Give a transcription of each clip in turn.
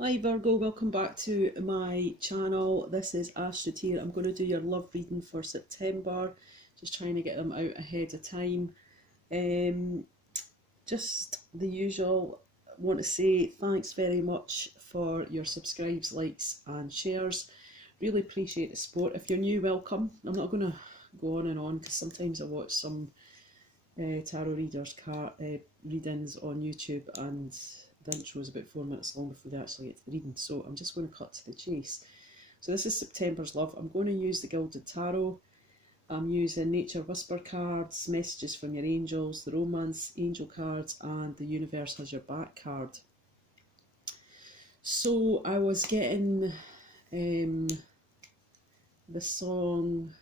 Hi Virgo, welcome back to my channel. This is Astrid here. I'm going to do your love reading for September. Just trying to get them out ahead of time. Um, just the usual. I want to say thanks very much for your subscribes, likes and shares. Really appreciate the support. If you're new, welcome. I'm not going to go on and on because sometimes I watch some tarot readers readings on YouTube and the intro is about 4 minutes long before they actually get to the reading, so I'm just going to cut to the chase. So this is September's love. I'm going to use the Gilded Tarot. I'm using Nature Whisper cards, messages from your angels, the Romance Angel cards, and the Universe Has Your Back card. So I was getting the song,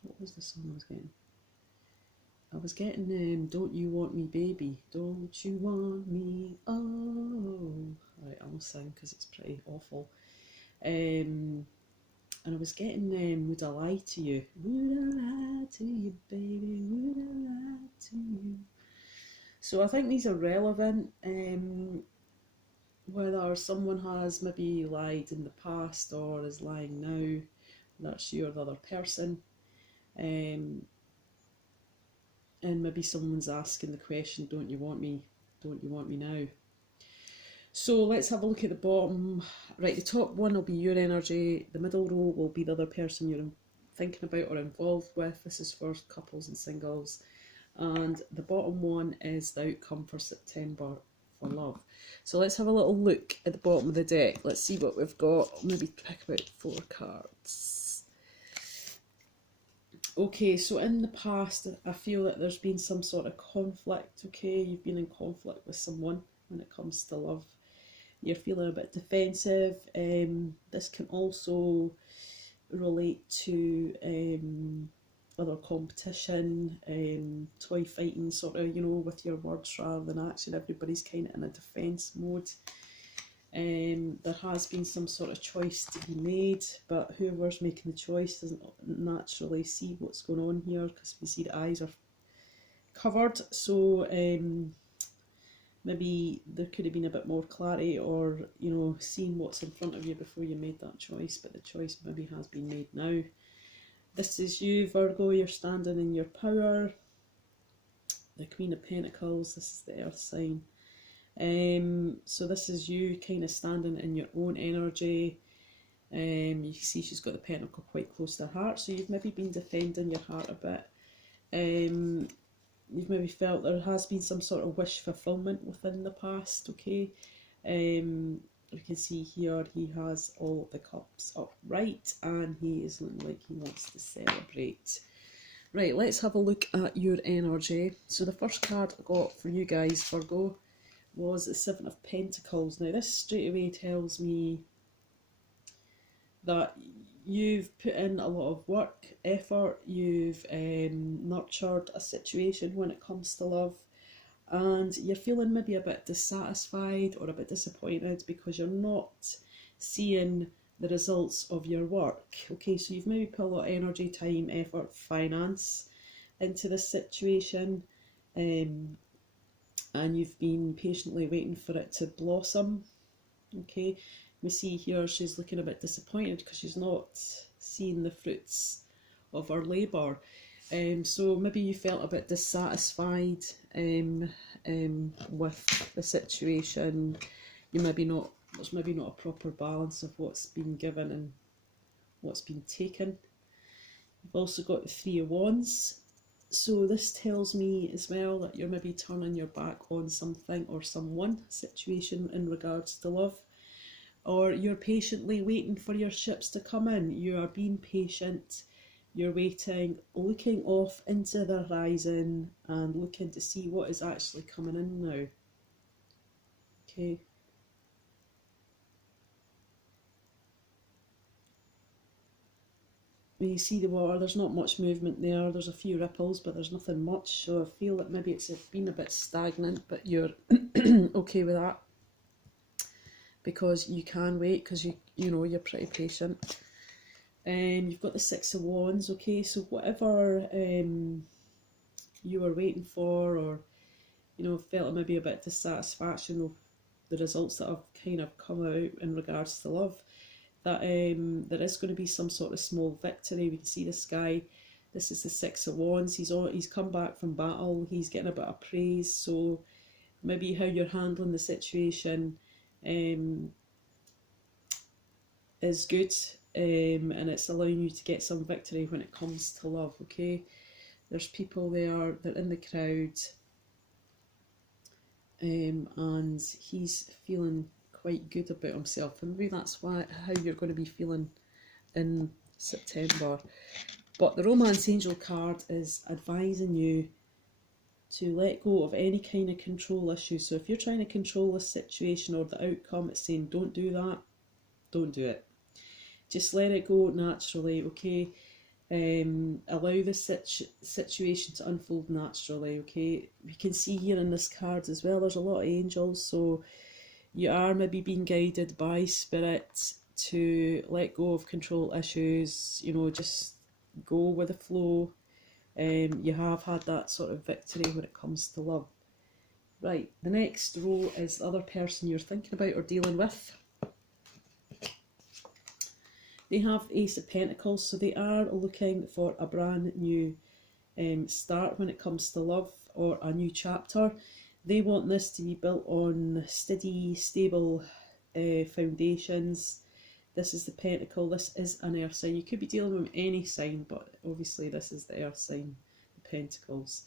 what was the song I was getting? I was getting Don't You Want Me Baby, Don't You Want Me, oh. Alright, I won't sing because it's pretty awful. And I was getting Would I Lie to You? Would I lie to you, baby? Would I lie to you? So I think these are relevant, whether someone has maybe lied in the past or is lying now, that's you or the other person. And maybe someone's asking the question, don't you want me? Don't you want me now? So let's have a look at the bottom. Right, the top one will be your energy. The middle row will be the other person you're thinking about or involved with. This is for couples and singles. And the bottom one is the outcome for September for love. So let's have a little look at the bottom of the deck. Let's see what we've got. I'll maybe pick about 4 cards. Okay, so in the past, I feel that there's been some sort of conflict, okay? You've been in conflict with someone when it comes to love. You're feeling a bit defensive. This can also relate to other competition, toy fighting, sort of, with your words rather than action. Everybody's kind of in a defence mode. There has been some sort of choice to be made, but whoever's making the choice doesn't naturally see what's going on here because we see the eyes are covered. So maybe there could have been a bit more clarity, or seeing what's in front of you before you made that choice, but the choice maybe has been made now. This is you, Virgo. You're standing in your power. The Queen of Pentacles. This is the Earth sign. So this is you kind of standing in your own energy. You can see she's got the pentacle quite close to her heart, so you've maybe been defending your heart a bit. You've maybe felt there has been some sort of wish fulfillment within the past, okay? You can see here he has all the cups upright and he is looking like he wants to celebrate. Right, let's have a look at your energy. So the first card I got for you guys, Virgo, was the Seven of Pentacles. Now this straight away tells me that you've put in a lot of work, effort, you've nurtured a situation when it comes to love, and you're feeling maybe a bit dissatisfied or a bit disappointed because you're not seeing the results of your work. Okay, so you've maybe put a lot of energy, time, effort, finance into this situation, and you've been patiently waiting for it to blossom. Okay, we see here she's looking a bit disappointed because she's not seeing the fruits of her labour. So maybe you felt a bit dissatisfied with the situation. There's maybe not a proper balance of what's been given and what's been taken. You've also got the Three of Wands. So this tells me as well that you're maybe turning your back on something or someone, situation in regards to love, or you're patiently waiting for your ships to come in. You are being patient, you're waiting, looking off into the horizon and looking to see what is actually coming in now. Okay. When you see the water, there's not much movement there. There's a few ripples, but there's nothing much. So I feel that maybe it's been a bit stagnant, but you're okay with that because you can wait, because you're pretty patient. You've got the Six of Wands. Okay, so whatever you were waiting for, or you know, felt maybe a bit dissatisfaction with the results that have kind of come out in regards to love, that there is going to be some sort of small victory. We can see this guy, this is the Six of Wands, he's come back from battle, he's getting a bit of praise, so maybe how you're handling the situation is good, and it's allowing you to get some victory when it comes to love, okay? There's people there, they're in the crowd, and he's feeling quite good about himself, and maybe that's how you're going to be feeling in September. But the Romance Angel card is advising you to let go of any kind of control issues. So if you're trying to control a situation or the outcome, it's saying don't do that, don't do it. Just let it go naturally, okay? Allow the situation to unfold naturally, okay? We can see here in this card as well, there's a lot of angels, so you are maybe being guided by spirit to let go of control issues, you know, just go with the flow. You have had that sort of victory when it comes to love. Right, the next row is the other person you're thinking about or dealing with. They have Ace of Pentacles, so they are looking for a brand new start when it comes to love, or a new chapter. They want this to be built on steady, stable foundations. This is the Pentacle, this is an earth sign. You could be dealing with any sign, but obviously this is the earth sign, the Pentacles.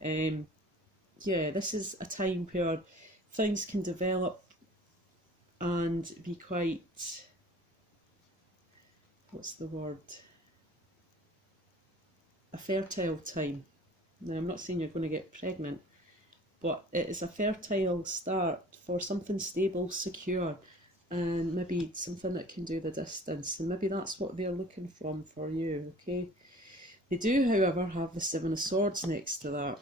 Yeah, this is a time where things can develop and be quite, what's the word, a fertile time. Now I'm not saying you're going to get pregnant, but it is a fertile start for something stable, secure, and maybe something that can do the distance, and maybe that's what they're looking from for you, okay? They do, however, have the Seven of Swords next to that,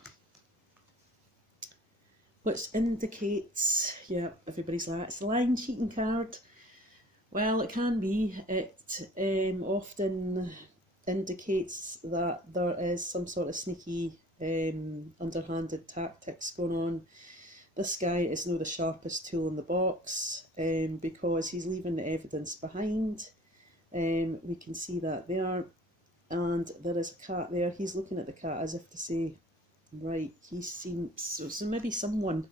which indicates, yeah, everybody's like, it's a lying, cheating card. Well, it can be. It often indicates that there is some sort of sneaky, underhanded tactics going on. This guy is no the sharpest tool in the box, because he's leaving the evidence behind. We can see that there, and there is a cat there. He's looking at the cat as if to say, right, he's seen, so maybe someone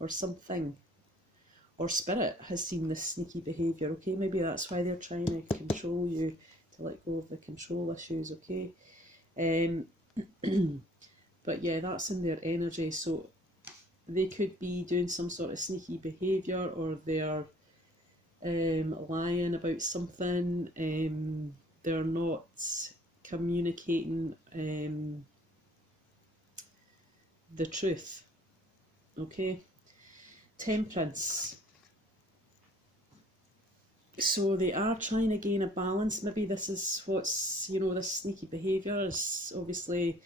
or something or spirit has seen this sneaky behaviour, okay? Maybe that's why they're trying to control you, to let go of the control issues, okay? But yeah, that's in their energy, so they could be doing some sort of sneaky behaviour, or they're lying about something, they're not communicating the truth, okay? Temperance. So they are trying to gain a balance. Maybe this is what's, you know, this sneaky behaviour is obviously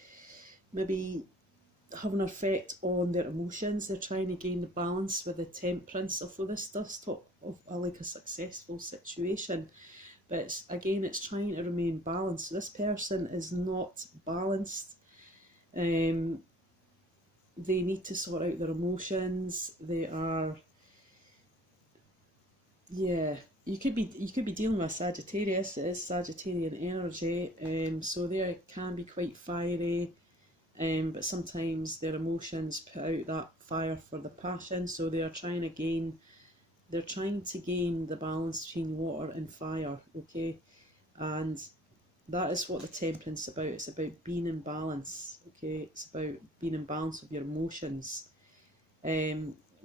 maybe having an effect on their emotions. They're trying to gain the balance with the temperance, although this does talk of like a successful situation, but it's trying to remain balanced. So this person is not balanced. They need to sort out their emotions. They are, yeah, you could be dealing with Sagittarius. It is Sagittarian energy, so they can be quite fiery, but sometimes their emotions put out that fire for the passion. So they are trying to gain the balance between water and fire, okay? And that is what the temperance is about. It's about being in balance, okay? It's about being in balance with your emotions.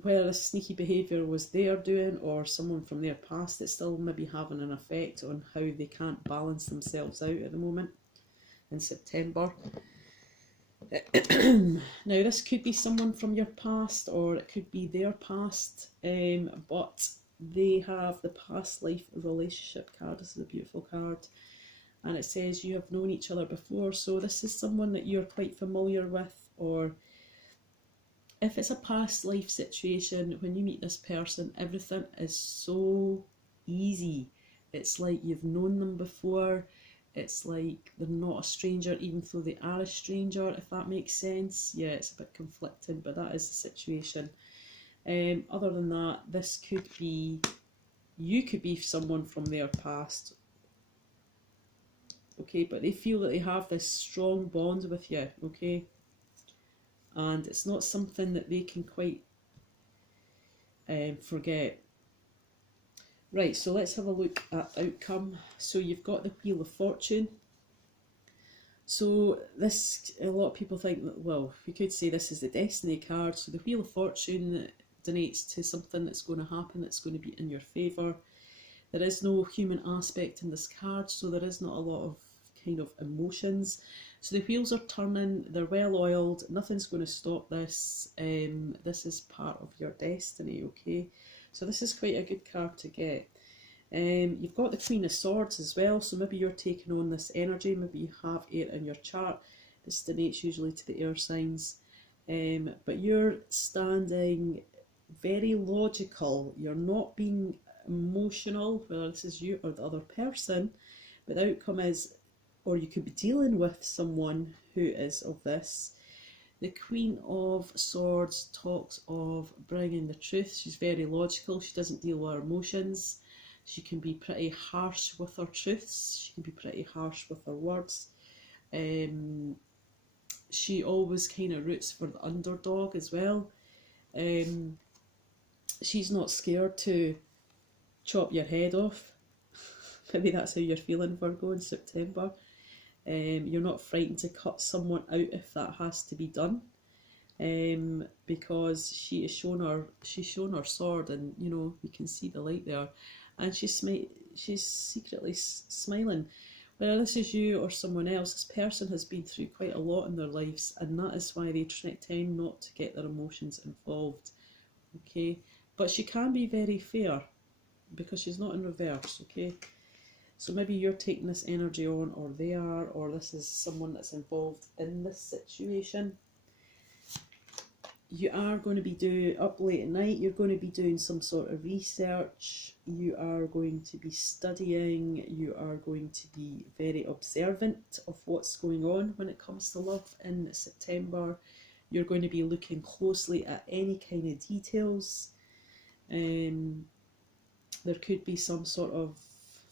Whether a sneaky behaviour was their doing or someone from their past, it's still maybe having an effect on how they can't balance themselves out at the moment in September. Now this could be someone from your past, or it could be their past, but they have the past life relationship card. This is a beautiful card, and it says you have known each other before, so this is someone that you're quite familiar with, or if it's a past life situation, when you meet this person, everything is so easy. It's like you've known them before. it's like they're not a stranger even though they are a stranger, if that makes sense. Yeah, it's a bit conflicting, but that is the situation. Other than that, this could be, you could be someone from their past, okay, but they feel that they have this strong bond with you, okay, and it's not something that they can quite forget. Right, so let's have a look at outcome. So you've got the Wheel of Fortune. So this, a lot of people think that, well, we could say this is the Destiny card. So the Wheel of Fortune donates to something that's going to happen, that's going to be in your favour. There is no human aspect in this card, so there is not a lot of kind of emotions. So the wheels are turning, they're well oiled, nothing's going to stop this. This is part of your destiny, okay? So this is quite a good card to get. You've got the Queen of Swords as well, so maybe you're taking on this energy, maybe you have air in your chart. This donates usually to the air signs. But you're standing very logical, you're not being emotional, whether this is you or the other person, but the outcome is, or you could be dealing with someone who is of this. The Queen of Swords talks of bringing the truth. She's very logical, she doesn't deal with her emotions. She can be pretty harsh with her truths, she can be pretty harsh with her words. She always kind of roots for the underdog as well. She's not scared to chop your head off. Maybe that's how you're feeling, Virgo, in September. You're not frightened to cut someone out if that has to be done, because she's shown her sword, and you know, you can see the light there, and she's secretly smiling. Whether this is you or someone else, this person has been through quite a lot in their lives, and that is why they tend not to get their emotions involved, okay? But she can be very fair because she's not in reverse, okay? So maybe you're taking this energy on, or they are, or this is someone that's involved in this situation. You are going to be up late at night, you're going to be doing some sort of research, you are going to be studying, you are going to be very observant of what's going on when it comes to love in September. You're going to be looking closely at any kind of details. There could be some sort of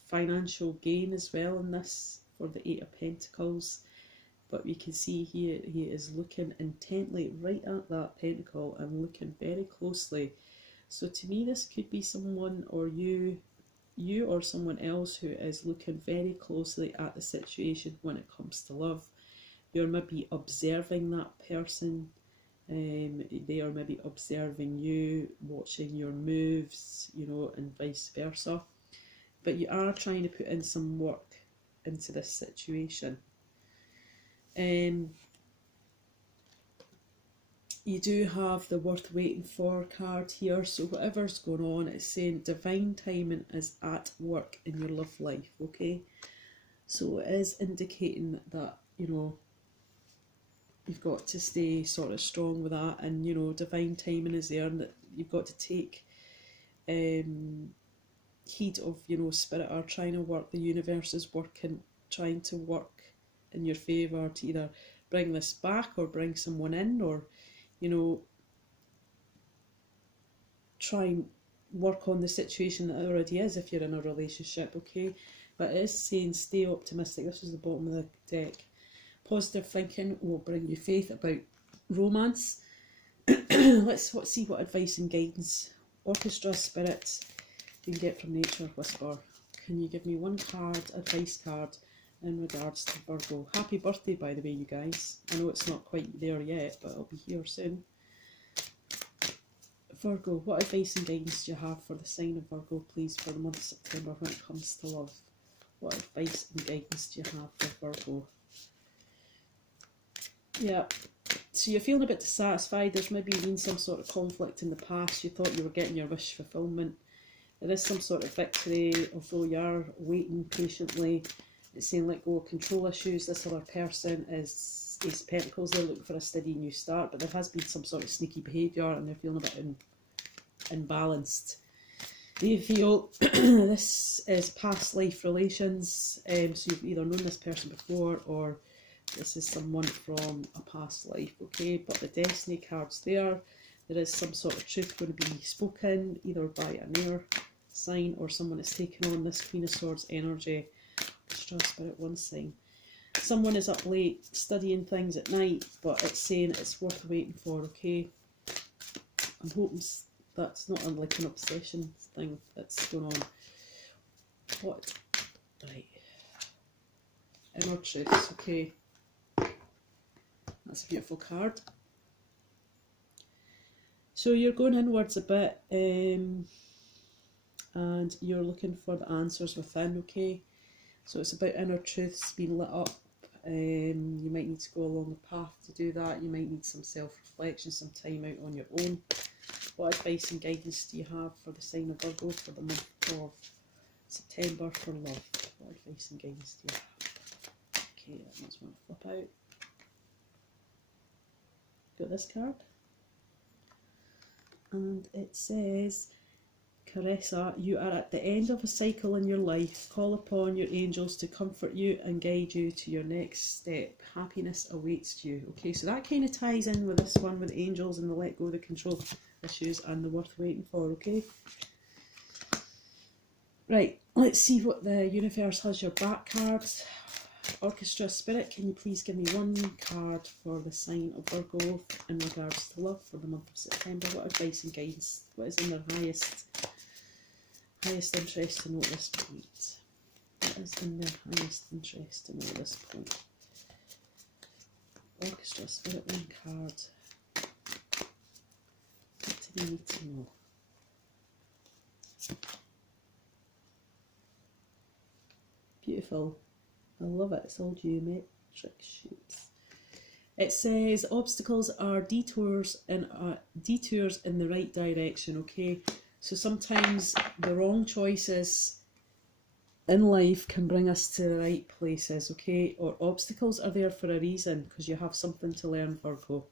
financial gain as well in this for the Eight of Pentacles, but we can see here he is looking intently right at that pentacle and looking very closely. So to me, this could be someone, or you or someone else, who is looking very closely at the situation when it comes to love. You're maybe observing that person, they are maybe observing you, watching your moves, you know, and vice versa. But you are trying to put in some work into this situation. You do have the worth waiting for card here, so whatever's going on, it's saying divine timing is at work in your love life, okay? So it is indicating that, you know, you've got to stay sort of strong with that, and you know, divine timing is there, and that you've got to take heed of, you know, spirit are trying to work, the universe is working, trying to work in your favour to either bring this back or bring someone in, or, you know, try and work on the situation that already is if you're in a relationship, okay? But it is saying stay optimistic. This is the bottom of the deck. Positive thinking will bring you faith about romance. Let's see what advice and guidance orchestra spirits you can get from nature whisper. Can you give me one card, advice card, in regards to Virgo? Happy birthday, by the way, you guys. I know it's not quite there yet, but it'll be here soon. Virgo, what advice and guidance do you have for the sign of Virgo, please, for the month of September when it comes to love? What advice and guidance do you have for Virgo? Yeah, so you're feeling a bit dissatisfied. There's maybe been some sort of conflict in the past. You thought you were getting your wish fulfillment. There is some sort of victory, although you are waiting patiently. It's saying let go of control issues. This other person is Ace of Pentacles. They're looking for a steady new start, but there has been some sort of sneaky behaviour and they're feeling a bit imbalanced. They feel this is past life relations, so you've either known this person before or this is someone from a past life, okay? But the Destiny card's there. There is some sort of truth going to be spoken, either by an air sign or someone that's taken on this Queen of Swords energy. Orchestra, Spirit, one sign. Someone is up late studying things at night, but it's saying it's worth waiting for, okay? I'm hoping that's not like an obsession thing that's going on. What? Right. Inner truths, okay. That's a beautiful card. So you're going inwards a bit, and you're looking for the answers within, okay? So it's about inner truths being lit up. You might need to go along the path to do that. You might need some self-reflection, some time out on your own. What advice and guidance do you have for the sign of Virgo for the month of September for love? What advice and guidance do you have? Okay, that one's going to flip out. Got this card. And it says, Caressa, you are at the end of a cycle in your life. Call upon your angels to comfort you and guide you to your next step. Happiness awaits you. Okay, so that kind of ties in with this one with angels and the let go, the control issues and the worth waiting for, okay? Right, let's see what the universe has your back cards. Orchestra, Spirit, can you please give me one card for the sign of Virgo in regards to love for the month of September? What advice and guidance? What is in their highest interest to know at this point? What is in their highest interest to know at this point? Orchestra, Spirit, one card. What do they need to know? Beautiful. I love it. It's all geometric shapes. It says obstacles are detours in the right direction, okay? So sometimes the wrong choices in life can bring us to the right places, okay? Or obstacles are there for a reason because you have something to learn, Virgo.